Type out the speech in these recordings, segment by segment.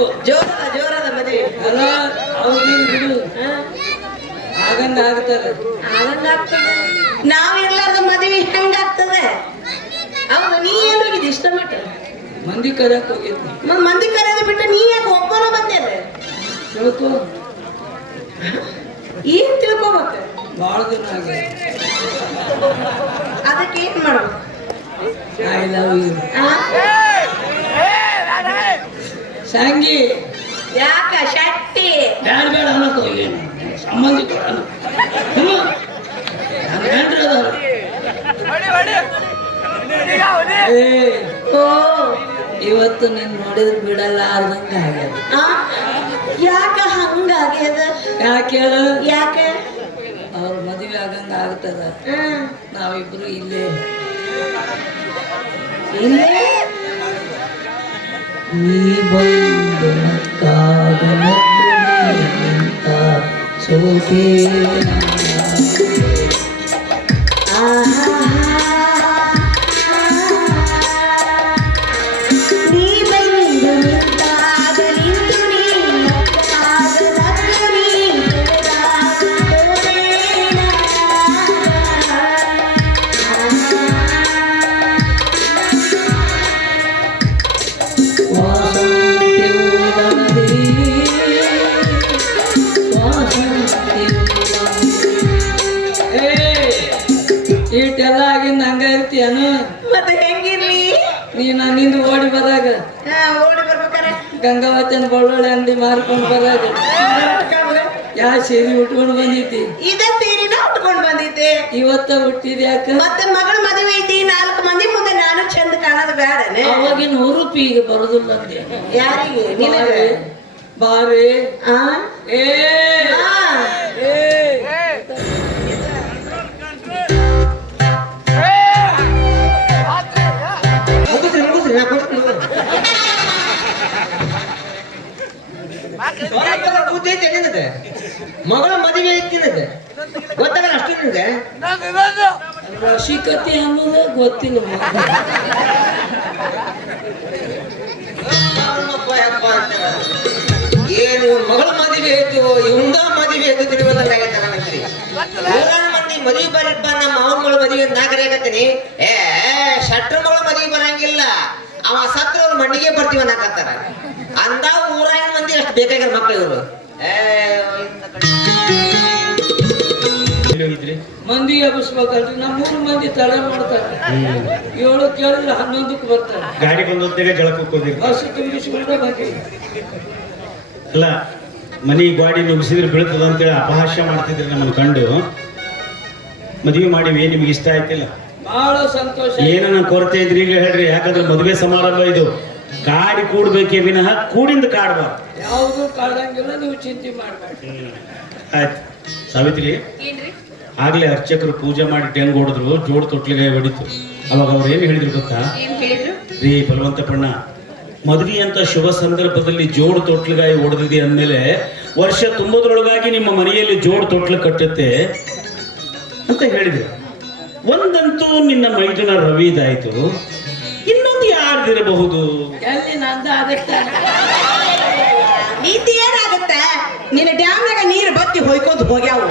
ಆಗ್ಬೇಕು. ಜೋರದ ಮದುವೆ ಅಲ್ಲ ಅವ್ರಿಗೆ ಬಿಡು ಆಗಂದ ಆಗ್ತದೆ. ನಾವ್ ಇರ್ಲಾರ್ದ ಮದುವೆ ಹೆಂಗಾಗ್ತದೆ? ಹೌದು, ನೀ ಏನ್ ಹೋಗಿದ್ದಿ ಇಷ್ಟ ಮಟ್ಟ? ಮಂದಿ ಕರೆಯಕ್ ಹೋಗಿದ್ದೆ. ಮಂದಿ ಕರೆಯೋದು ಬಿಟ್ಟು ನೀ ಯಾಕೆ ಒಬ್ಬನ ಬಂದೇನ? ತಿಳ್ಕೊ. ಏನ್ ತಿಳ್ಕೊಬೇಕ? ಬಹಳ ದಿನ ಆಗಿದೆ. ಅದಕ್ಕೆ ಏನ್ ಮಾಡ್ಬೇಕು? ಐ ಲವ್ ಯು ಸಂಗಿ. ಯಾಕ ಶಕ್ತಿ ಬ್ಯಾಡ ಬೇಡ ಅನ್ನೋ ಏನು ಸಂಬಂಧಿಕ ಇವತ್ತು ನೀನ್ ನೋಡಿದ್ರೆ ಬಿಡಲ್ಲ ಅರ್ಧಂಗ ಆಗ್ಯದ. ಯಾಕ ಹಂಗಾಗ್ಯದ? ಯಾಕೆ ಹೇಳು? ಯಾಕೆ? ಅವ್ರ ಮದುವೆ ಆಗಂಗ ಆಗ್ತದ. ನಾವಿಬ್ರು ಇಲ್ಲೇ ನೀ ಬಂದು ಸೋತೆ ಮತ್ತೆ ಹೆಂಗಿರ್ಲಿ? ನೀನು ನಿಂದು ಓಡಿ ಬರಾಗ ಓಡಿ ಬರ್ಬೇಕಾರೆ ಗಂಗಾವತಿನ ಬಳ್ಳೊಳ್ಳೆ ಅಂಗಡಿ ಮಾರ್ಕೊಂಡು ಬರಾಗ ಯಾ ಸೀರೆ ಉಟ್ಕೊಂಡು ಬಂದಿದ್ದಿ? ಇದೇ ಸೀರೆನ ಉಟ್ಕೊಂಡು ಬಂದಿದ್ದೆ. ಇವತ್ತ ಹುಟ್ಟಿದ ಯಾಕ? ಮತ್ತೆ ಮಗಳ ಮದುವೆ ಐತಿ, 4 ಮಂದಿ ಮುಂದೆ ನಾನು ಚಂದ ಕಾಣೋದು ಬೇಡನೆ? ಅವಾಗಿನ ಹುರುಪಿ ಈಗ ಬರೋದಿಲ್ಲ ಅಂದೆ. ಯಾರಿಗೆ? ನಿನಗೆ ಬಾರೆ ಏ ಮಗಳ ಮದುವೆ ಐತಿ ಗೊತ್ತಾಗಲ್ಲ ಅಷ್ಟು ನಿನಗೆ? ರಸಿಕತೆ ಅನ್ನೋದು ಗೊತ್ತಿಲ್ಲ. ಏನು ಮಗಳ ಮದುವೆ ಆಯ್ತು, ಇವಂದ ಮದುವೆ ಆಯ್ತು ತಿರುವಲ್ಲಾಗೈತೆ ನನಗೆ. ಮಂದಿ ಮದುವೆ ಬರಪ್ಪ, ನಮ್ಮ ಮಾವನ ಮದುವೆ ನಾಗರಿ ಆಗತ್ತೀನಿ. ಶಟ್ರ ಮಗಳ ಮದುವೆ ಬರಂಗಿಲ್ಲ, ಅವ ಸತ್ರವ್ರು ಮಣ್ಣಿಗೆ ಬರ್ತೀವ ನಾಕತ್ತಾರ. ಅಂದ ಊರಾಗ ಮಂದಿ ಅಷ್ಟು ಬೇಕಾಗಿರೋ ಮಕ್ಳು ಇವರು. ಮಂದಿ ಎಬ್ಬಿಸ್ಬೇಕಲ್ರಿ. ನಮ್ಮ 3 ಮಂದಿ ತಡ ಮಾಡ್ತಾರೆ. 7 ಕೇಳಿದ್ರೆ 11ಕ್ಕೆ ಬರ್ತಾರೆ. ಗಾಡಿ ಬಂದೊತ್ತಿಗೆ ಜಳಕಕ್ಕೆ ಹೋಗಿ ಬಸ್ ತುಂಬಿಸ್ಕೊಂಡೆ ಬಂದಿ. ಅಲ್ಲ ಮನಿ ಗಾಡಿ ನುಗ್ಸಿದ್ರೆ ಬೀಳ್ತದ ಅಂತೇಳಿ ಅಪಹಾಸ್ಯ ಮಾಡ್ತಿದ್ರಿ ನಮ್ಮನ್ನು ಕಂಡು. ಮದುವೆ ಮಾಡಿವಿ, ನಿಮ್ಗೆ ಇಷ್ಟ ಆಯ್ತಿಲ್ಲ? ಬಹಳ ಸಂತೋಷ. ಏನನ್ನ ಕೊರತೆ ಇದ್ರಿ ಈಗ ಹೇಳ್ರಿ, ಯಾಕಂದ್ರೆ ಮದುವೆ ಸಮಾರಂಭ ಇದು. ಕಾಡಿ ಕೂಡ್ಬೇಕೇ ವಿನಃ ಕೂಡಿಂದ ಕಾಡ್ಬಾರ್ದು. ಯಾವುದು ಕಾಡಂಗಿಲ್ಲ, ನೀವು ಚಿಂತೆ ಮಾಡ್ಬೇಡಿ. ಆಯ್ತು ಸಾವಿತ್ರಿ, ಆಗ್ಲೇ ಅರ್ಚಕರು ಪೂಜೆ ಮಾಡಿ ಟೆಂಗ್ ಹೊಡೆದ್ರು, ಜೋಡ್ ತೊಟ್ಲಿಗೆ ಹೊಡಿತು. ಅವಾಗ ಅವ್ರು ಏನು ಹೇಳಿದ್ರು ಗೊತ್ತಾ? ರೀ ಬಲವಂತಪ್ಪಣ್ಣ, ಮದುವೆ ಅಂತ ಶುಭ ಸಂದರ್ಭದಲ್ಲಿ ಜೋಡು ತೊಟ್ಲುಗಾಯಿ ಹೊಡೆದಿದೆ ಅಂದಮೇಲೆ ವರ್ಷ ತುಂಬೋದ್ರೊಳಗಾಗಿ ನಿಮ್ಮ ಮನೆಯಲ್ಲಿ ಜೋಡು ತೊಟ್ಲು ಕಟ್ಟುತ್ತೆ ಅಂತ ಹೇಳಿದ್ರು. ಒಂದಂತೂ ನಿನ್ನ ಮೈದುನ ರವಿದಾಯ್ತು, ಇನ್ನೊಂದು ಯಾರ್ದಿರಬಹುದು? ಎಲ್ಲಿ ನಂದ ಆಗುತ್ತೆ? ನೀತಿ ಏನಾಗುತ್ತೆ? ನಿನ್ನ ಡ್ಯಾಮ್ನಾಗ ನೀರು ಬತ್ತಿ ಹೋಯ್ಕೊಂಡು ಹೋಗ್ಯಾವು.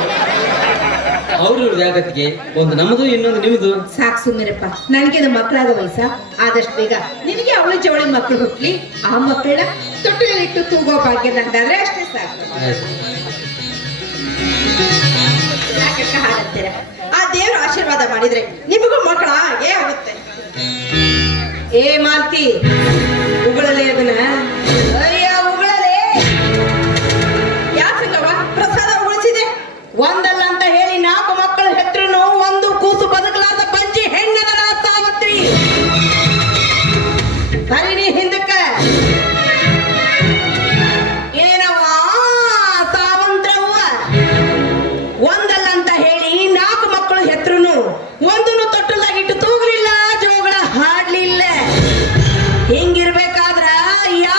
ಅವ್ರು ಜಾಗತ್ತಿಗೆ ಒಂದು ನಮ್ದು ಇನ್ನೊಂದು ನಿಮ್ದು. ಸಾಕು ಸುಮ್ಮನಿರಪ್ಪ, ನನಗೇನು ಮಕ್ಕಳಾಗ ವಯಸ್ಸ. ಆದಷ್ಟು ಬೇಗ ನಿನಗೆ ಅವಳಿ ಜವಳಿ ಮಕ್ಕಳು ಹುಟ್ಲಿ, ಆ ಮಕ್ಕಳನ್ನ ತೊಟ್ಟಿಲಿಟ್ಟು ತೂಗೋ ಭಾಗ್ಯ ನಂದಾದ್ರೆ ಅಷ್ಟೇ ಸಾಕು. ಯಾಕಕ್ಕ ಹಾಗಂತೀರ? ಆ ದೇವ್ರ ಆಶೀರ್ವಾದ ಮಾಡಿದ್ರೆ ನಿಮಗೂ ಮಕ್ಕಳ ಹಾಗೆ ಆಗುತ್ತೆ. ಏ ಮಾಲ್ತಿ, ಉಗುಳಲೇ ಅದನ್ನ. ಅಯ್ಯ ಉಗುಳಲೇ, ಯಾಕಂಗವ ಪ್ರಸಾದ ಉಳಿಸಿದೆ? ಒಂದಲ್ಲ ಅಂತ ಹೇಳಿ 4 ಮಕ್ಕಳು ಹೆತ್ರು ಒಂದು ಕೂಸು ಬದುಕಲಾದ ಪಂಚಿ ಹೆಣ್ಣದ ಸಾವತ್ರಿ. ಸರಿನಿ ಹಿಂದಕ್ಕ ಏನವ್ವ ಸಾವಂತ್ರವ್ವ, ಒಂದಲ್ಲ ಅಂತ ಹೇಳಿ 4 ಮಕ್ಕಳು ಹೆತ್ರು ಒಂದನ್ನು ತೊಟ್ಟಲಾಗಿಟ್ಟು ತೂಗ್ಲಿಲ್ಲ, ಜೋಗಳ ಹಾಡ್ಲಿಲ್ಲ. ಹಿಂಗಿರ್ಬೇಕಾದ್ರ ಯಾ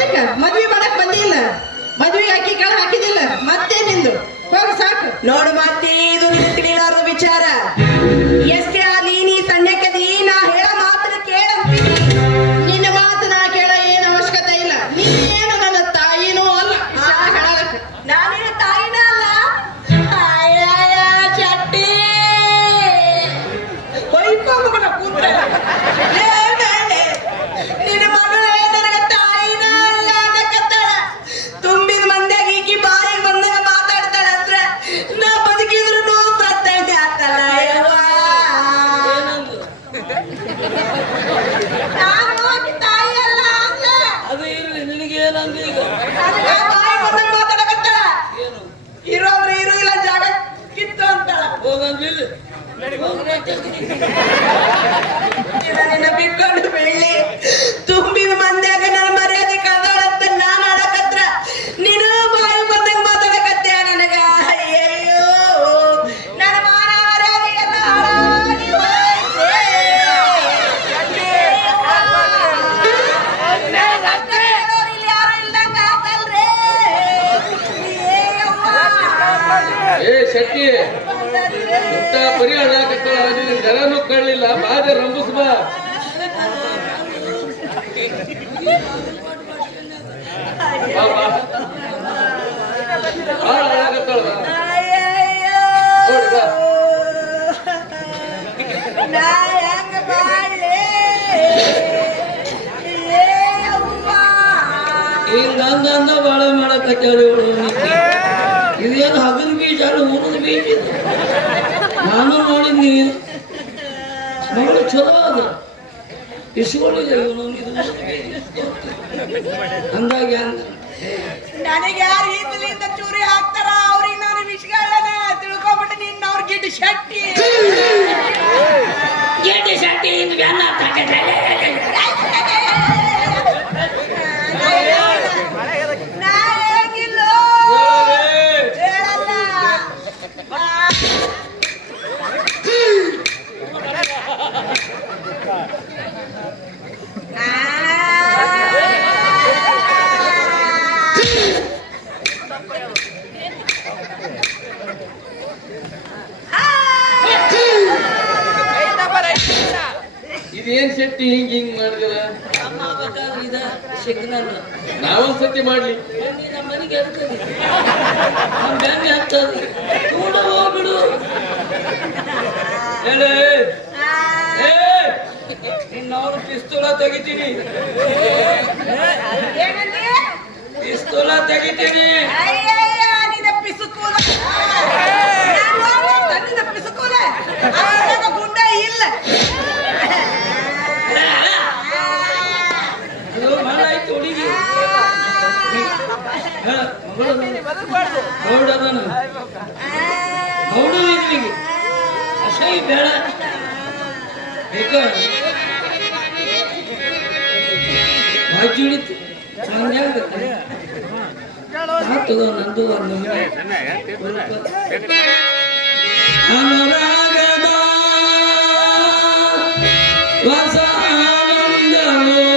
ಎದಕ್ಕ ಮದ್ವೆ ಮಾಡಕ್ ಬಂದಿಲ್ಲ, ಮದ್ವೆಗೆ ಅಕ್ಕಿ ಕಾಳು ಹಾಕಿದಿಲ್ಲ, ಮತ್ತೆ ನಿಂದು ಹೋಗ ಸಾಕು. ನೋಡು ಮತ್ತೆ ಇದು ನಿನಗೆ ತಿಳಿಲಾರದ ವಿಚಾರ. ಎಷ್ಟೇ ಆಗ್ಲಿ ನೀ ಸಣ್ಣಕ್ಕದಿ, ನಾ ಹೇಳ ಮಾತನ್ನ ಕೇಳಂತೀನಿ. ನಿನ್ನ ಮಾತನ್ನ ಕೇಳ ಏನ್ ಅವಶ್ಯಕತೆ ಇಲ್ಲ. ನೀನೇನು ನನ್ನ ತಾಯಿನೂ ಅಲ್ಲ ಹೇಳಲಕ್ಕ. ನಾನೇನ ತಾಯಿನ ಅಲ್ಲ. ಅಯ್ಯಯ್ಯ ಚಟ್ಟಿ ಹೊಯ್ಕೊಂಬನ ಕೂತ ನಿನ್ನ ಮಗಳೇ ನನಗೆ ತಾಯಿನ ಅಲ್ಲ ಅದಕ್ಕತ್ತಾಳ. ತುಂಬಿದ ಮಂದ್ಯಾಗ ಈಕಿ ಬಾಯಿಗೆ ಬಂದಾಗ ಮಾತಾಡ್ತಾಳ ಅಂದ್ರ ನಾ ಬದುಕಿದ್ರು ಸತ್ತಂಗೆ ಆಗ್ತಾಳ. ಏನಂದು ನಾನು ಆಕಿ ತಾಯಿ ಅಲ್ಲ ಅಂದ. ಅದು ಇರ್ಲಿ, ನಿನಗೇನಂದು ಈಗ? ನನಗ ಬಾಯಿಗೆ ಬಂದಾಗ ಮಾತಾಡಕತ್ತಾಳ. ಏನು ಇರೋದ್ರೆ ಇರು, ಇಲ್ಲ ಜಾಗ ಕಿತ್ತು ಅಂತಾಳ. ಹೋಗಂಗಿಲ್ಲ, ನಿನ್ನ ಬಿಟ್ಕೊಂಡು ಬೆಳ್ಳಿ ತುಂಬಿದ ಮಂದ್ಯಾಗ ನನ್ನ ಮರ್ಯಾದೆ ಕಳ್ದಾಳಂತ ನಾನು ಆಡಕತ್ರ ನೀನು ಬಾಯಿ ಬಂದಂಗ ಮಾತಾಡಕತ್ತೆ ನನಗ. ಅಯ್ಯಯ್ಯೋ ನನ್ನ ಮಾನ ಮರ್ಯಾದೆ ಎಲ್ಲ ಹಾಳಾಗಿ ಹೋಯ್ತೆ. ಇಲ್ಲಿ ಯಾರು ಇಲ್ದಂಗ ಆತಲ್ರೇ. ಏ ಶೆಟ್ಟಿ, ಊಟ ಬರೀ ಅಳ್ಳಾಕತ್ತಾಳ, ನಿನ್ನ ಜರನೂ ಕಳ್ಳಿಲ್ಲ, ಬಾಜ ರಂಬುಸ್ ಬಾ. ಬಾ, ಬಾ. ಬಾ, ಅಳ್ಳಾಕತ್ತಾಳ, ಬಾ. ನೋಡಿ, ಬಾ. ನಾ ಹೆಂಗ ಮಾಡ್ಲಿ? ಏ ಅವ್ವ. ಹಿಂಗ ಅಂದ ಬಾಳ ಮಾಡಕತ್ತಾಳ ಇವಳು. ಇದೇನು ಹಗಲ್ ಬೀಜ ಅಲ್ಲ, ಊರದ ಬೀಜ ಇದು. ನಾನು ನೋಡಿದ್ನಿ, ಬಹಳ ಚಲೋ ಅದ, ಇಸ್ಕೊಂಡಿದೆ ಇವನು. ಹಂಗಾಗಿ ಹಂಗ ನನಗೆ ಯಾರು ಈತಲಿಂದ ಚೂರಿ ಹಾಕ್ತಾರ ಅವ್ರಿಗೆ ನಾನು ವಿಷಗಳನ್ನ ತಿಳ್ಕೊಂಬಿಟ್ಟು ನಿನ್ನ ಅವ್ರ ಗಿಡ್ಡ ಶಕ್ತಿ ನಾ ಹೇಗಿಲ್ಲೋ ಹೇಳಲ್ಲ. ಇದೇನ್ ಶೆಟ್ಟಿ ಹಿಂಗ್ ಹಿಂಗ್ ಮಾಡಿದ್ರ? ನಾವೊಂದ್ ಸತಿ ಮಾಡ್ಲಿ, ನಮ್ಮ ಮನೆಗೆ ಬ್ಯಾಂಗ್ ಆಗ್ತದೆ ಕೂಡ ಹೋಗ್ಬಿಡು. ಹೇಳೇ ನಿನ್ನವ್ರು ಪಿಸ್ತೂಲ ತೆಗಿತೀನಿ, ಪಿಸ್ತೂಲ ತೆಗಿತೀನಿ. ಅಯ್ಯಯ್ಯ ನಿನ್ನ ಪಿಸುಕೂಲ, ನಿನ್ನ ಪಿಸುಕೂಲ ಗುಂಡ ಇಲ್ಲ. ಅದು ಮಾಡಾಯ್ತು ಹುಡುಗಿ, ಗೌಡದನು ಗೌಡ ಇಲ್ಲಿಗೆ ಅಸಹ್ಯ ಬೇಡ ಬೇಕ ಬಾಜಿ ಹಿಡಿತು ಮಂದ್ಯಾಗ ತಗೋ ನಂದು ಒಂದು ಅನುರಾಗದ ಹೊಸ ಆನಂದವೋ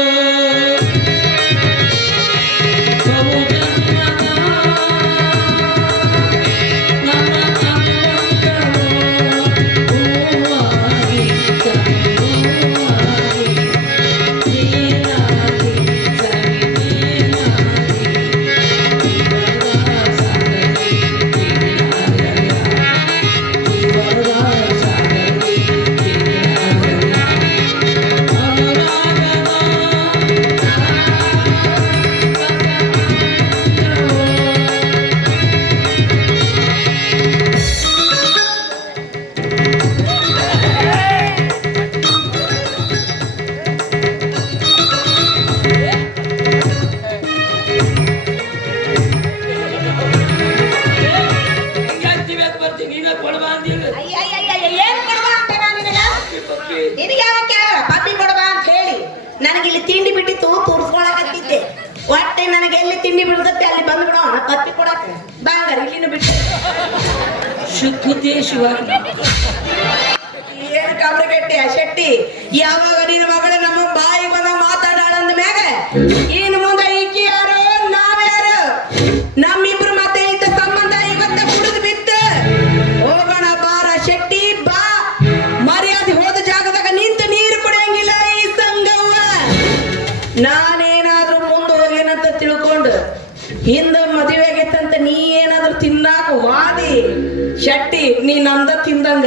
ನನಗಿಲ್ಲಿ ತಿಂಡಿ ಬಿಟ್ಟಿತ್ತು ತೋರಿಸ್ಕೊಳಕತ್ತಿದ್ದೆ. ಒಟ್ಟೆ ನನಗೆ ಎಲ್ಲಿ ತಿಂಡಿ ಬಿಡ್ತತ್ತೆ ಅಲ್ಲಿ ಬಂದು ಬಿಡೋ ಕತ್ತಿ ಕೊಡಕ ಬಾಂಗಾರ ಇಲ್ಲಿನ ಬಿಟ್ಟು ಶುದ್ಧತೆ ಶಿವಾಜಿ ಏನು ಕಾಮ್ರಗಟ್ಟೆ ಶೆಟ್ಟಿ. ಯಾವಾಗ ನಿನ್ನ ಮಗಳು ನಮ್ಮ ಬಾಯಿ ಬಂದ ಮಾತಾಡಾಳಂದ ಮ್ಯಾಗ ಇನ್ನು ಮುಂದೆ ಈಕಿ ನೋಡು ಹಿಂದ ಮದುವೆ ಆಗೈತಂತ ನೀ ಏನಾದ್ರು ತಿನ್ನಾಕ ವಾದಿ ಶೆಟ್ಟಿ ನೀ ನಂದ ತಿಂದಂಗ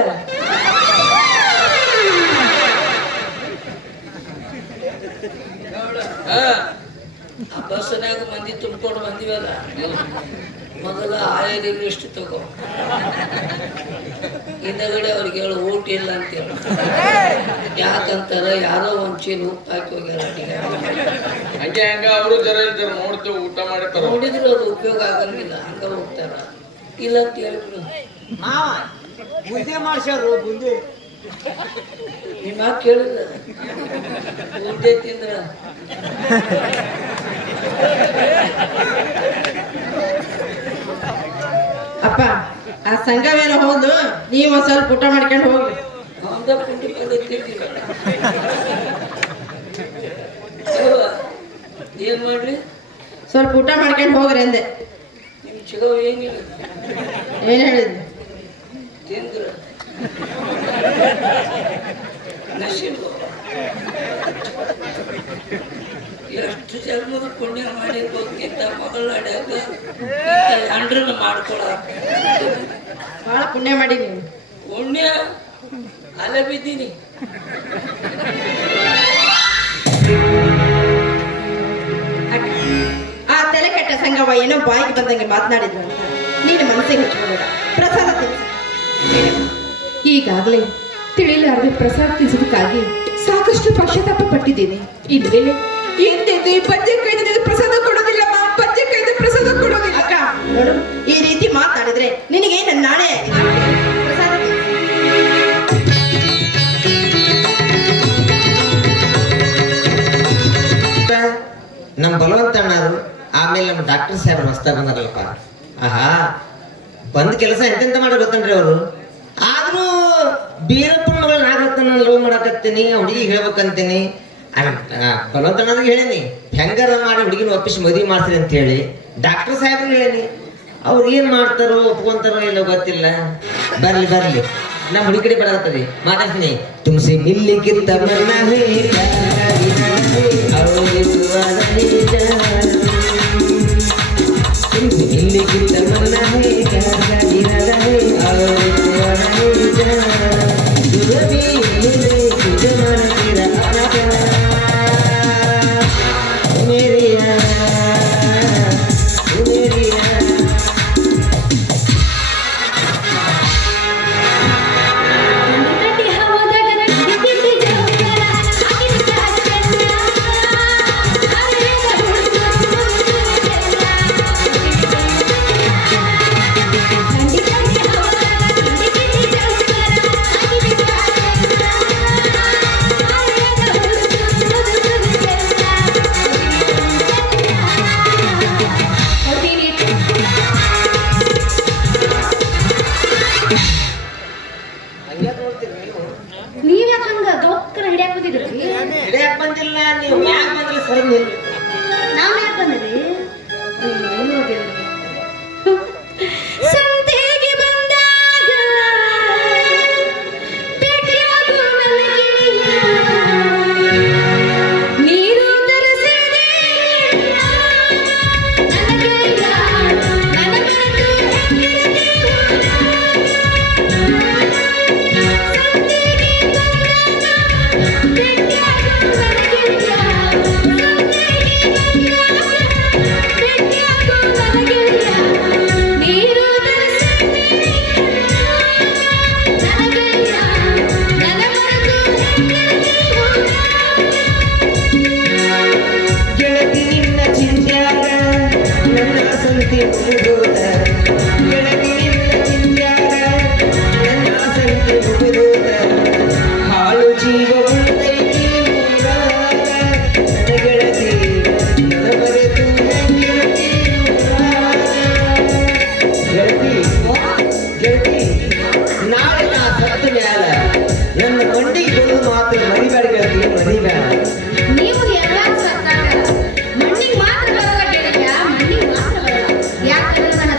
ಬಸ್ನಾಗ ಮಂದಿ ತುಂಬಿಕೊಂಡು ಬಂದಿವಲ್ಲ ಮೊದಲ ಆಯೋಗ ಎಷ್ಟು ತಗೋ ಹಿಂದಗಡೆ ಅವ್ರಿಗೆ ಹೇಳು ಊಟ ಇಲ್ಲ ಅಂತೇಳಿ ಯಾಕಂತಾರ ಯಾರೋ ಒಂದ್ ಚೀಲ ಉಪ್ಪು ಹಾಕಿ ಹೋಗ್ಯಾರ ಹಂಗೆ ಹಂಗ ಅವರು ಜರ ಇದ್ದಾರೆ ನೋಡ್ತೇವೆ ಊಟ ಮಾಡಿರ್ತಾರ ನೋಡಿದ್ರು ಅದು ಉಪಯೋಗ ಆಗಂಗಿಲ್ಲ ಹಂಗ ಹೋಗ್ತಾರ ಇಲ್ಲ ಅಂತ ಹೇಳ್ಬಿಡು ಮಾವ ಬುದ್ಧಿ ಮಾಡ್ಸ್ಯಾರು ಬುದ್ಧಿ ನಿಮ್ಮ ಮಾತು ಕೇಳಿಲ್ಲ ಮುದ್ದೆ ತಿಂದ್ರ ಅಪ್ಪ ಆ ಸಂಘವೇನ ಹೋದು ನೀವು ಒಂದ್ ಸ್ವಲ್ಪ ಊಟ ಮಾಡ್ಕೊಂಡು ಹೋಗಿ ಅವಂದ ಪುಂಡಿ ಪಲ್ಲೆ ತಿಂದಿಲ್ಲ ಏನ್ ಮಾಡ್ಲಿ ಸ್ವಲ್ಪ ಊಟ ಮಾಡ್ಕೊಂಡು ಹೋಗ್ರಿ ಅಂದೆ ನಿಮ್ ಚಿಗವ ಏನಿಲ್ಲ ಏನ್ ಹೇಳಿದ್ವಿ ತಿಂದ್ರ ನಶೀಬ ಎಷ್ಟು ಜನ್ಮದ ಪುಣ್ಯ ಮಾಡಿರ್ಬೇಕಿಂತ ಮಗಳಾಡ್ಯಾಗ ಅಂಡ್ರನ್ನ ಮಾಡ್ಕೊಳ ಬಹಳ ಪುಣ್ಯ ಮಾಡಿ ನೀವು ಪುಣ್ಯ ಅಲೆ ಬಿದ್ದೀನಿ ಆ ತಲೆ ಕೆಟ್ಟ ಸಂಗವ ಏನೋ ಬಾಯಿಗೆ ಬಂದಂಗೆ ಮಾತನಾಡಿದ್ರು ಅಂತ ನೀನು ಮನಸ್ಸಿಗೆ ಹಚ್ಕೊಳ್ಳೋಣ ಪ್ರಸಾದ ತಿನ್ಸು ಈಗಾಗಲೇ ತಿಳಿಲಾರದೆ ಪ್ರಸಾದ ತಿನ್ಸೋದಕ್ಕಾಗಿ ಸಾಕಷ್ಟು ಪಶ್ಚಾತ್ತಾಪ ಪಟ್ಟಿದ್ದೇನೆ ಇನ್ಮೇಲೆ ಎಂದೆಂದು ಈ ಪಂಚಕೈದ ಪ್ರಸಾದ ಕೊಡೋದಿಲ್ಲಮ್ಮ ಪಂಚಕೈದ ಪ್ರಸಾದ ಕೊಡೋದಿಲ್ಲ ಅಕ್ಕ ನೋಡು ಈ ರೀತಿ ಮಾತನಾಡಿದ್ರೆ ನಿನಗೆ ನನ್ನ ನಾಳೆ ಪ್ರಸಾದ ನಮ್ಮ ಬಲವಂತಣ್ಣರು ಆಮೇಲೆ ನಮ್ಮ ಡಾಕ್ಟರ್ ಸಾಹೇಬ್ರು ಹೊಸ್ತಾ ಬಂದಾರಲ್ಲಪ್ಪ ಆಹಾ ಬಂದ್ ಕೆಲಸ ಎಂತೆಂತ ಮಾಡಿ ಗೊತ್ತನ್ರಿ ಅವರು ಆದ್ರೂ ಬೀರಪ್ಪನ ಮಗಳ ನಾಗರತ್ನ ಲವ್ ಮಾಡಕತ್ತೀನಿ ಹುಡುಗಿ ಹೇಳ್ಬೇಕಂತೀನಿ ಬಲವಂತಣ್ಣರಿಗೆ ಹೇಳೀನಿ ಹೆಂಗಾರ ಮಾಡಿ ಹುಡುಗಿನ ಒಪ್ಪಿಸಿ ಮದುವೆ ಮಾಡ್ತೀರಿ ಅಂತ ಹೇಳಿ ಡಾಕ್ಟರ್ ಸಾಹೇಬ್ರಿಗೆ ಹೇಳೀನಿ ಅವ್ರು ಏನ್ ಮಾಡ್ತಾರೋ ಒಪ್ಕೊಂತಾರೋ ಇಲ್ಲ ಗೊತ್ತಿಲ್ಲ ಬರ್ಲಿ ಬರ್ಲಿ ನಮ್ಮ ಹುಡುಗಿ ಕಡೆ ಬರತ್ತರಿ ಮಾತಾಡ್ತೀನಿ ತುಮ್ಸಿ ಮಿಲ್ಲಿಗಿಂತ ನೀವ್ಯಾಕ ಹಂಗ ದೊಕ್ಕರ ಹಿಡಿಯಾಕ ಬಂದಿದ್ರಿ ಹಿಡಿಯಾಕ ಬಂದಿಲ್ಲ ನೀವು ಮ್ಯಾಗ ಬಂದ್ರಿ ಸರ್ ನೀವು ನಾವ್ ಯಾಕೆ ಬಂದ್ರಿ ಸಂತೆಗೆ ಬಂದಾಗ ಭೇಟಿಯಾಗು ನನ್ನ ಗೆಳೆಯ. ನೀರು ತರಿಸಿದೆ ನನ್ನ ಗೆಳೆಯ. ನನ್ನ ಮನಸ್ಸು ಹೆಂಗಿರಬೇಕು. ಗೆಳತಿ ನಿನ್ನ ಚಿಂತ್ಯಾಗ ನನ್ನ ಸಂತಿ ಮುಗಿದೋದ ಗೆಳತಿ ನಿನ್ನ ಚಿಂತ್ಯಾಗ ನನ್ನ ಸಂತಿ ಮುಗಿದೋದ ಹಾಳು ಜೀವ ಉಳಿದೈತಿ ಊರಾಗ ನನ್ನ ಗೆಳತಿ ನನ್ನ ಮರೆತು ಹೆಂಗಿರತಿ ಗೆಳತಿ ಗೆಳತಿ ನಾಳೆ ನಾ ಸತ್ತ ಮ್ಯಾಲ ನನ್ನ ಮಂಡಿಗೆ ಬರೋದು ಮಾತು ಮರಿಬೇಡ ಗೆಳತಿ ಮರಿಬೇಡ ನೀವು ಎಲ್ಲ ಸತ್ತಾಗ ಮಣ್ಣಿಗೆ ಮಾತ್ರ ಬರಲ್ಲ ಗೆಳೆಯ ಮಣ್ಣಿಗೆ ಮಾತ್ರ ಬರಲ್ಲ ಯಾಕಂದ್ರೆ ನನ್ನ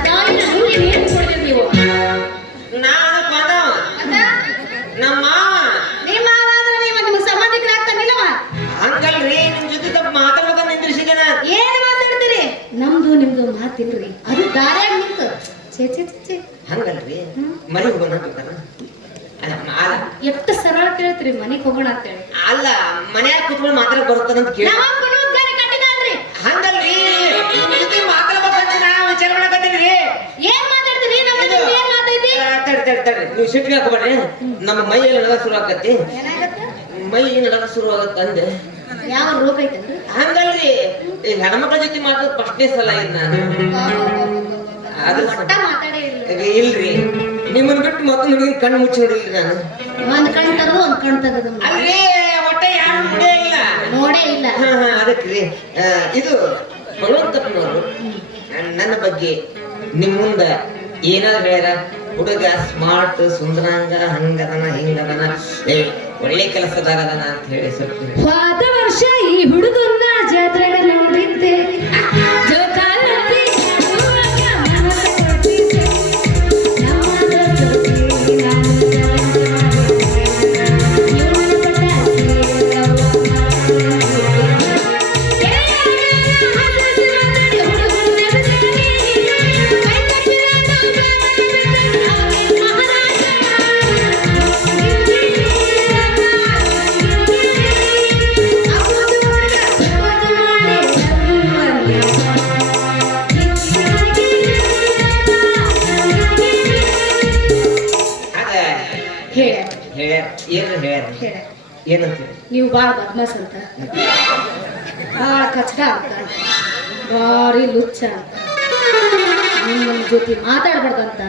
ಮಾಡಕತ್ತೀನ್ರಿ ಅದು ದಾರ್ಯಾಗ ನಿಂತು ಛೇ ಛೇ ಛೇ ಛೇ ಹಂಗಲ್ರಿ ಮನೆಗೆ ಹೋಗೋಣ ಅಂತಾರ. ಎಷ್ಟು ಸರಳ ಕೇಳ್ತೀರಿ ಮನೆಗೆ ಹೋಗೋಣ ಅಂತೇಳಿ. ಅಲ್ಲ ಮನ್ಯಾಗ ಕುತ್ಕೊಂಡು ಮಾತ್ರ ಬರ್ತಾನಂತ ಕೇಳಿ ನಮ್ಮಪ್ಪನು ಗಾಡಿ ಕಟ್ಟಿದಾನ್ರಿ. ಹಂಗಲ್ರಿ ನಿಮ್ ಜೊತೆ ಮಾತಾಡ್ಬೇಕಂತ ನಾ ವಿಚಾರ ಮಾಡಕತ್ತೀನ್ರಿ. ಏನ್ ಮಾತಾಡ್ತೀರಿ? ನಮ್ಮ ಜೊತೆ ಏನ್ ಮಾತಾಡ್ತಿ? ತಡಿ ನೀವು ಸಿಟ್ಟಿಗೆ ಹಾಕೋಬೇಡ್ರಿ. ನಮ್ಮ ಮೈ ನಡಗ ಶುರು ಆಕತಿ, ಏನಾಗತ್ತ? ಮೈ ನಡಗ ಶುರು ಆಗತ್ತ ಅಂದೆ. ಯಾವ ರೋಗ ಐತಂದ್ರಿ? ಹಂಗಲ್ರಿ ಈ ಹೆಣ್ಮಕ್ಳ ಜೊತೆ ಮಾತಾಡೋದು ಫಸ್ಟ್ನೇ ಸಲ ಇದ್ ನಾನು. ಅದು ಒಟ್ಟ ಮಾತಾಡೇ ಇಲ್ಲ. ಇಲ್ರಿ ನಿಮ್ಮನ್ನ ಬಿಟ್ಟು ಮತ್ತೊಂದು ಹುಡುಗಿನ ಕಣ್ಣು ಮುಚ್ಚಿ ನೋಡಿಲ್ರಿ ನಾನು. ಒಂದ್ ಕಣ್ ತರದು ಒಂದ್ ಕಣ್ ತೆಗದು ಅಲ್ರಿ ಒಟ್ಟ ಯಾರು ನೋಡೇ ಇಲ್ಲ. ನೋಡೇ ಇಲ್ಲ. ಅದಕ್ರಿ ಇದು ಭಗವಂತಪ್ಪನವರು ನನ್ನ ಬಗ್ಗೆ ನಿಮ್ ಮುಂದ ಏನಾದ್ರು ಹೇಳ್ಯಾರ? ಹುಡುಗ ಸ್ಮಾರ್ಟ್ ಸುಂದರಾಂಗ ಹಂಗದನ ಹಿಂಗದನ ಒಳ್ಳೆ ಕೆಲಸದಾಗದನ ಅಂತ ಹೇಳಿ ಸ್ವಲ್ಪ. ಹೋದ ವರ್ಷ ಈ ಹುಡುಗನ್ನ ಜಾತ್ರೆಗೆ ನೋಡಿದ್ದೆ ಜೋಕಾಲಲ್ಲಿ ಆಡುವಾಗ ಮನಸ ಕೊಟ್ಟಿದ್ದೆ. ನಮ್ಮದ ಜೊತೆ ನಾನು ಕೆಲಸ ಮಾಡಿದ್ದೆ. ಇವನ ಪಟಾಕಿ ಯವ್ವ ಏನಂತ ನೀವು ಬಾಳ ಬದ್ಮಾಸ್ ಅಂತ, ಬಾಳ ಕಚಡ ಅಂತ, ಭಾರಿ ಲುಚ್ಚ ಅಂತ, ನಿಮ್ಮ ಜೊತೆ ಮಾತಾಡ್ಬಾರ್ದಂತ,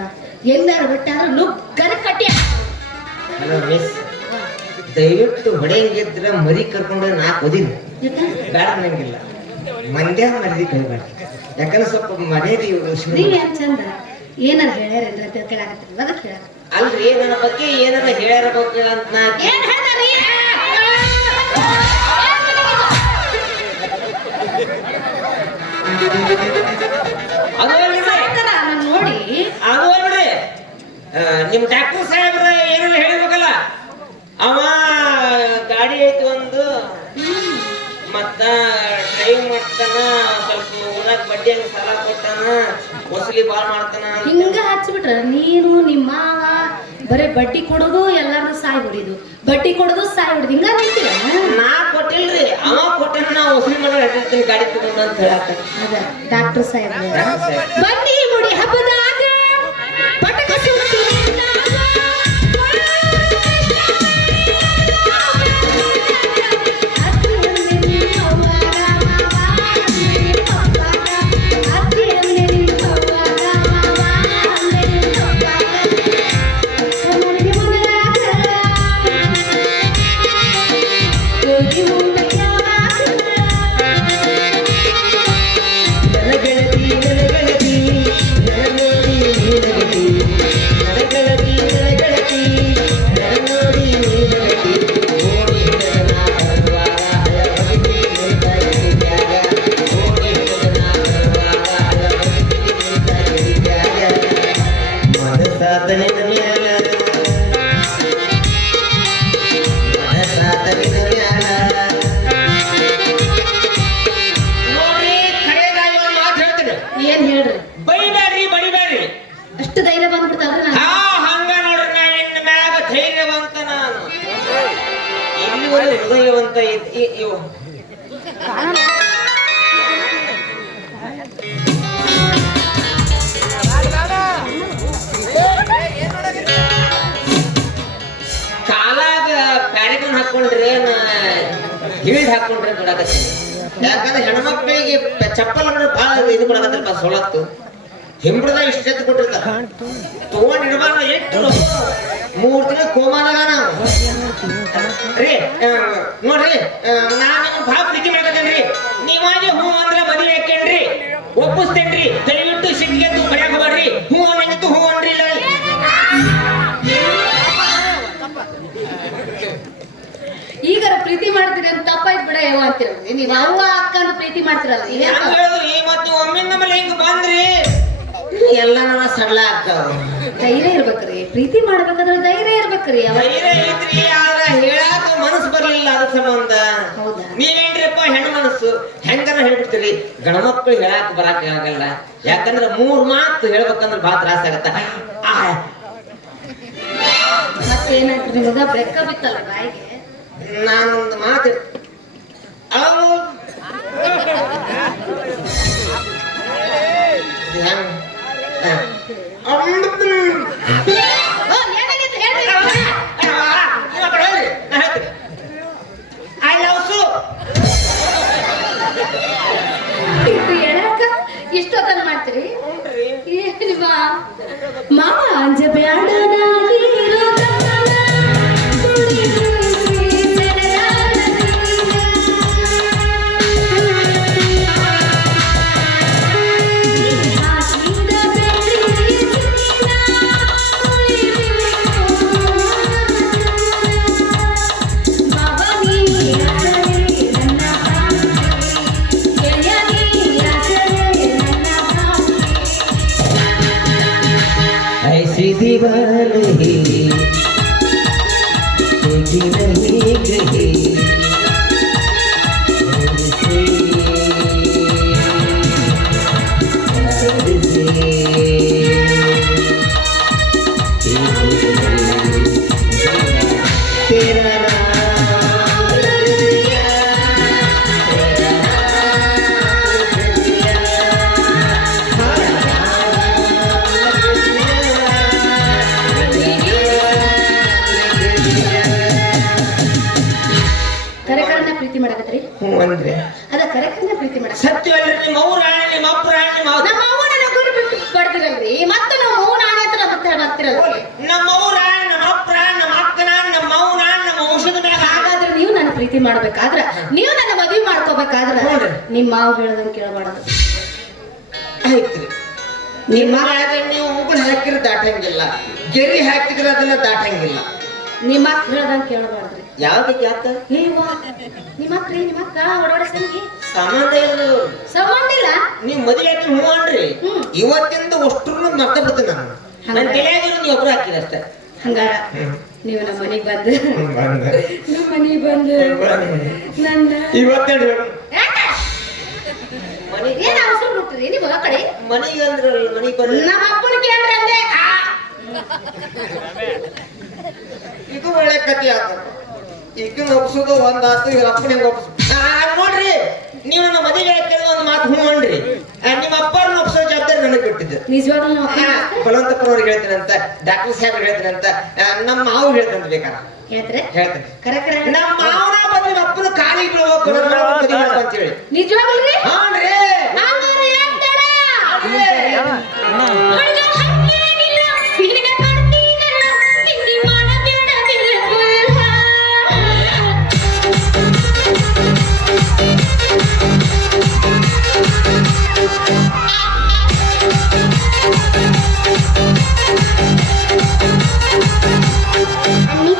ಎಲ್ಲಾರು ಬಿಟ್ಟಾದ್ರೂ ಲುಗ್ಗನ ಕಟ್ಟಿ. ಹಲೋ ಮಿಸ್, ದಯವಿಟ್ಟು ಹೊಡೆಯಂಗಿದ್ರ ಮರಿ ಕರ್ಕೊಂಡು ನಾ ಓದಿನಿ ಬೇಡ ನಂಗಿಲ್ಲ. ಮಂಡ್ಯ ಮರಿ ಕೈಬೇಡ, ಯಾಕಂದ್ರೆ ಸ್ವಲ್ಪ ಮರ್ಯಾದೆ ನೀವೇನ್ ಚಂದ ಏನಾರ ಹೇಳ್ಯಾರೇನ್ರಿ ಅಂತ ಕೇಳಾಕತ್ತೀರಿ, ಅದಕ್ಕೆ ಹೇಳ. ಅಲ್ರಿ ನನ್ನ ಬಗ್ಗೆ ಏನಾರ ಹೇಳ್ಯಾರಬೇಕು ಅಂತ ನಾ ಏನ್ ಹೇಳ್ತಾರಿ? ನಾನು ನೋಡಿ ಅದು ಅಲ್ರಿ ನಿಮ್ ಡಾಕ್ಟರ್ ಸಾಹೇಬ್ರ ಏನಾರ ಹೇಳಿರ್ಬೇಕಲ್ಲ. ಅವ ಗಾಡಿ ಐತಿ ಒಂದು, ಮತ್ತ ಡ್ರೈವ್ ಮಾಡ್ತಾನ, ಸ್ವಲ್ಪ ಊರಾಗ ಬಡ್ಡಿ ಹಂಗ ಸಾಲ ಕೊಟ್ಟಾನ, ವಸೂಲಿ ಬಾಳ್ ಮಾಡ್ತಾನ. ಹಿಂಗ ಹಚ್ಬಿಟ್ರ ನೀನು ನಿಮ್ಮ ಮಾವ ಬರೇ ಬಡ್ಡಿ ಕೊಡೋದು ಎಲ್ಲಾರು ಸಾಯ್ ಹೊಡಿದು, ಬಡ್ಡಿ ಕೊಡೋದು ಸಾಯ್ ಹೊಡಿದು ಹಿಂಗ ನಿಂತೀರ. ನಾ ಕೊಟ್ಟಿಲ್ರಿ, ಅವ ಕೊಟ್ಟನ ನಾ ವಸೂಲಿ ಮಾಡೋ ಹೇಳ್ತೀನಿ ಗಾಡಿ ತಗೊಂಡ ಅಂತ ಹೇಳಾಕ. ಅದ ಡಾಕ್ಟರ್ ಸಾಹೇಬ್ ಬನ್ನಿ ಮುಡಿ ಹಬ್ಬದಾಗ ಪಟಕ ಏನ್ ಹೇಳ್ರಿ? ಬೈಬ್ಯಾಡ್ರಿ, ಬಡಿಬ್ಯಾಡ್ರಿ. ಅಷ್ಟು ಧೈರ್ಯ ಬಂದ್ಬಿಡ್ತಾವ್ರಿ ನಾನು. ಹಂಗ ನೋಡ್ರಿ, ನಾ ಇನ್ನ ಮ್ಯಾಗ ಧೈರ್ಯವಂತ ನಾನು. ಇಲ್ಲಿವರೆಗೆ ಹೃದಯವಂತ ಇವು ಕಾಲಾಗ ಪ್ಯಾಡಿಗನ್ ಹಾಕೊಂಡ್ರೆ ಹಿಡಿದು ಹಾಕೊಂಡ್ರೆ ಬಿಡಾಕತ್ತೀನಿ. ಯಾಕಂದ್ರೆ ಹೆಣ್ಮಕ್ಳಿಗೆ ಚಪ್ಪಲ್ ಬಹಳ ಇದು ಕೊಡಕತ್ತಲ್ಪ ಸೊಳತ್ತು ಹಿಂಬಡ್ದಾಗ ಇಷ್ಟ ಎತ್ತು ಕೊಟ್ಟಿರ್ತಾರ, ತಗೊಂಡ್ ಇಡಬಾರ್ದು. ಎಷ್ಟು 3 ತಿಂಗಳ ಕೋಮಾದಾಗ ನಾವು ರೀ ನೋಡ್ರಿ, ನಾನು ಭಾಳ ಪ್ರೀತಿ ಮಾಡ್ಕತ್ತೇನ್ರಿ. ನೀವಾಗೆ ಹೂ ಅಂದ್ರೆ ಮದುವೆ ಹಾಕೇನ್ರಿ, ಒಪ್ಪಿಸ್ತೇನ್ರಿ. ದಯವಿಟ್ಟು ಸಿಟ್ಟಿಗೆ ಬಡಿಯಾಕ ಹೋಗ್ರಿ. ಹೂ ಅನ್ನಂಗಿತ್ತು ಹೂ ಅನ್ರಿ. ಇಲ್ಲ ಈಗಾರ ಪ್ರೀತಿ ಮಾಡ್ತೀರಿ ಅಂತ ತಪ್ಪಾಯ್ತು ಬಿಡ ಯಾವ ಅಂತೀರಿ. ನೀವ್ ಅವ್ವ ಅಕ್ಕ ಅಂತ ಪ್ರೀತಿ ಮಾಡ್ತಿರಲ್ಲ. ಹೇಳಿದ್ರಿ ಮತ್ತು ಒಮ್ಮೆ ನಮ್ಮಲ್ಲಿ ಹಿಂಗ ಬಂದ್ರಿ ಎಲ್ಲ ನಮ್ಮ ಸಡ್ಲ ಆಗ್ತಾವ. ಧೈರ್ಯ ಇರ್ಬೇಕ್ರಿ, ಪ್ರೀತಿ ಮಾಡ್ಬೇಕಾದ್ರೆ ಧೈರ್ಯ ಇರ್ಬೇಕ್ರಿ. ಧೈರ್ಯ ಐತ್ರಿ, ಆದ್ರೆ ಹೇಳಾಕ ಮನಸ್ಸು ಬರ್ಲಿಲ್ಲ. ಅದ್ರ ಸಂಬಂಧ ಹೌದಾ? ನೀವೇನ್ರಿಪ್ಪ ಹೆಣ್ಣು ಮನಸ್ಸು ಹೆಂಗಾರ ಹೇಳ್ಬಿಡ್ತೀರಿ ಗಣಮಕ್ಕಳು ಹೇಳಕ್ ಬರಾಕ ಆಗಲ್ಲ ಯಾಕಂದ್ರೆ 3 ಮಾತು ಹೇಳ್ಬೇಕಂದ್ರೆ ಬಹಳ ತ್ರಾಸ ಆಗತ್ತ ಮತ್ತೇನಾಯ್ತು ನಿಮಗ ಬೆಕ್ಕ ಬಿತ್ತಲ್ಲ ಬಾಯಿಗೆ ನಾನೊಂದು ಮಾತು ಐ ಲವ್ ಸು ಇದು ಹೇಳಕ್ಕ ಇಷ್ಟೊತ್ತಲ್ಲಿ ಮಾಡ್ತೀರಿ ಏನಿವಾ ಮಾಮ ಅಂಜಬ್ಯಾಡ ऐसी दीवार ही देखी नहीं कहीं तेरा नाम लिया तेरा नाम लिया ಕರೆಕರನ್ನ ಪ್ರೀತಿ ಮಾಡಕತ್ರಿ ಅಂದ್ರೆ ಅದ ಕರೆಕರನ್ನ ಪ್ರೀತಿ ಮಾಡಕ ಸತ್ಯವಲ್ಲ ನಿಮ್ಮ ಅವ್ರ ನಿಮ್ಮ ಅಪ್ಪರ ನಿಮ್ಮ ನಮ್ಮ ಅವ್ವನ ಗುರು ಬಿಟ್ಟು ಬಡ್ದಿರಲ್ರಿ ಮತ್ತೆ ನಾವು ಮೌನ ಆನೆ ಹತ್ರ ಬರ್ತಿರಲ್ರಿ ನಮ್ಮ ಅವ್ರ ನಮ್ಮ ಅಪ್ಪರ ನಮ್ಮ ಅಕ್ಕನ ನಮ್ಮ ಮೌನ ನಮ್ಮ ಔಷಧ ಮ್ಯಾಗ ಹಾಗಾದ್ರೆ ನೀವು ನನ್ನ ಪ್ರೀತಿ ಮಾಡ್ಬೇಕಾದ್ರ ನೀವು ನನ್ನ ಮದುವೆ ಮಾಡ್ಕೋಬೇಕಾದ್ರ ನೋಡ್ರಿ. ನಿಮ್ಮ ಮಾವು ಹೇಳದಂಗೆ ಕೇಳಬಾರ್ದು ಆಯ್ತ್ರಿ ನಿಮ್ಮ ನೀವು ಉಗುಳು ಹಾಕಿದ್ರೆ ದಾಟಂಗಿಲ್ಲ ಗೆರಿ ಹಾಕಿದ್ರೆ ಅದನ್ನ ದಾಟಂಗಿಲ್ಲ ನಿಮ್ಮ ಅಕ್ಕ ಹೇಳ್ದಂಗೆ ಕೇಳಬಾರ್ದ್ರಿ ಯಾವ್ದಕ್ಕೆ ಯಾಕ ನೀವ ನಿಮ್ಮ ಅಕ್ಕ ಹೊಡೋಡಿಸಂಗಿ ಸಂಬಂಧ ಇಲ್ಲ ಸಂಬಂಧ ಇಲ್ಲ ನೀವು ಮದುವೆ ಹಾಕಿ ಹ್ಞೂ ಅನ್ರಿ ಹ್ಮ್. ಇವತ್ತಿಂದ ಅಷ್ಟ್ರು ಮರ್ತ ಬಿಡ್ತೀನಿ ನಾನು ನನ್ನ ತಲೆಯಾಗಿರೋ ನೀವು ಒಬ್ರು ಹಾಕಿರಿ ಅಷ್ಟೇ ಹಂಗಾರ ನೀವು ನಮ್ಮ ಮನೆಗೆ ಬಂದು ನಮ್ಮ ಮನೆಗೆ ಬಂದು ನನ್ನ ಇವತ್ತೇಳ್ರಿ ಯಾಕೆ? ಮನೆಗೆ ಏನ್ ಅವಸರ ಬಿಡ್ತೀರಿ ನೀವು ಆ ಕಡೆ ಮನೆಗೆ ಅಂದ್ರಲ್ಲ ಮನೆಗೆ ಬರ್ರಿ ನಮ್ಮ ಅಪ್ಪನ ಕೇಳ್ರಿ ಅಂದೆ ಇದು ಒಳ್ಳೆ ಕಥೆ ಆತ ಈಗಿನ ಒಪ್ಸೋದು ಒಂದಾತು ಇವ್ರ ಅಪ್ಪನ ಹೆಂಗ ಒಪ್ಸು ನೋಡ್ರಿ ನೀವು ನನ್ನ ಮದುವೆ ಹಾಕಿದ್ರೆ ಒಂದು ಮಾತು ಹ್ಞೂ ಅನ್ರಿ ನಿಮ್ಮ ಅಪ್ಪರನ್ನ ಒಪ್ಸೋ ಜವಾಬ್ದಾರಿ ನನಗೆ ಬಿಟ್ಟಿದ್ದು ನಿಜವಾಗ್ಲೂ ನಮ್ಮ ಅಪ್ಪ ಬಲವಂತಪ್ಪನವ್ರಿಗೆ ಹೇಳ್ತೀನಂತ ಡಾಕ್ಟರ್ ಸಾಹೇಬ್ ಹೇಳ್ತೀನಂತ ನಮ್ಮ ಮಾವು ಹೇಳ್ತಂತ ಬೇಕಾರ ಹೇಳ್ತಾರೆ ಹೇಳ್ತೇನೆ ಕರೆ ಕರೆ ನಮ್ಮ ಮಾವನ ಬಂದು ನಿಮ್ಮ ಅಪ್ಪನ ಕಾಲಿಗೆ ಬೀಳ್ಬೇಕು ಅಂತ ಹೇಳಿ ನಿಜವಾಗ್ಲೂ ರೀ ಹಾನ್ರಿ ಹಂಗಾರೆ ಏನ್ ತಡ?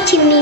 ಚಿನ್ನಿ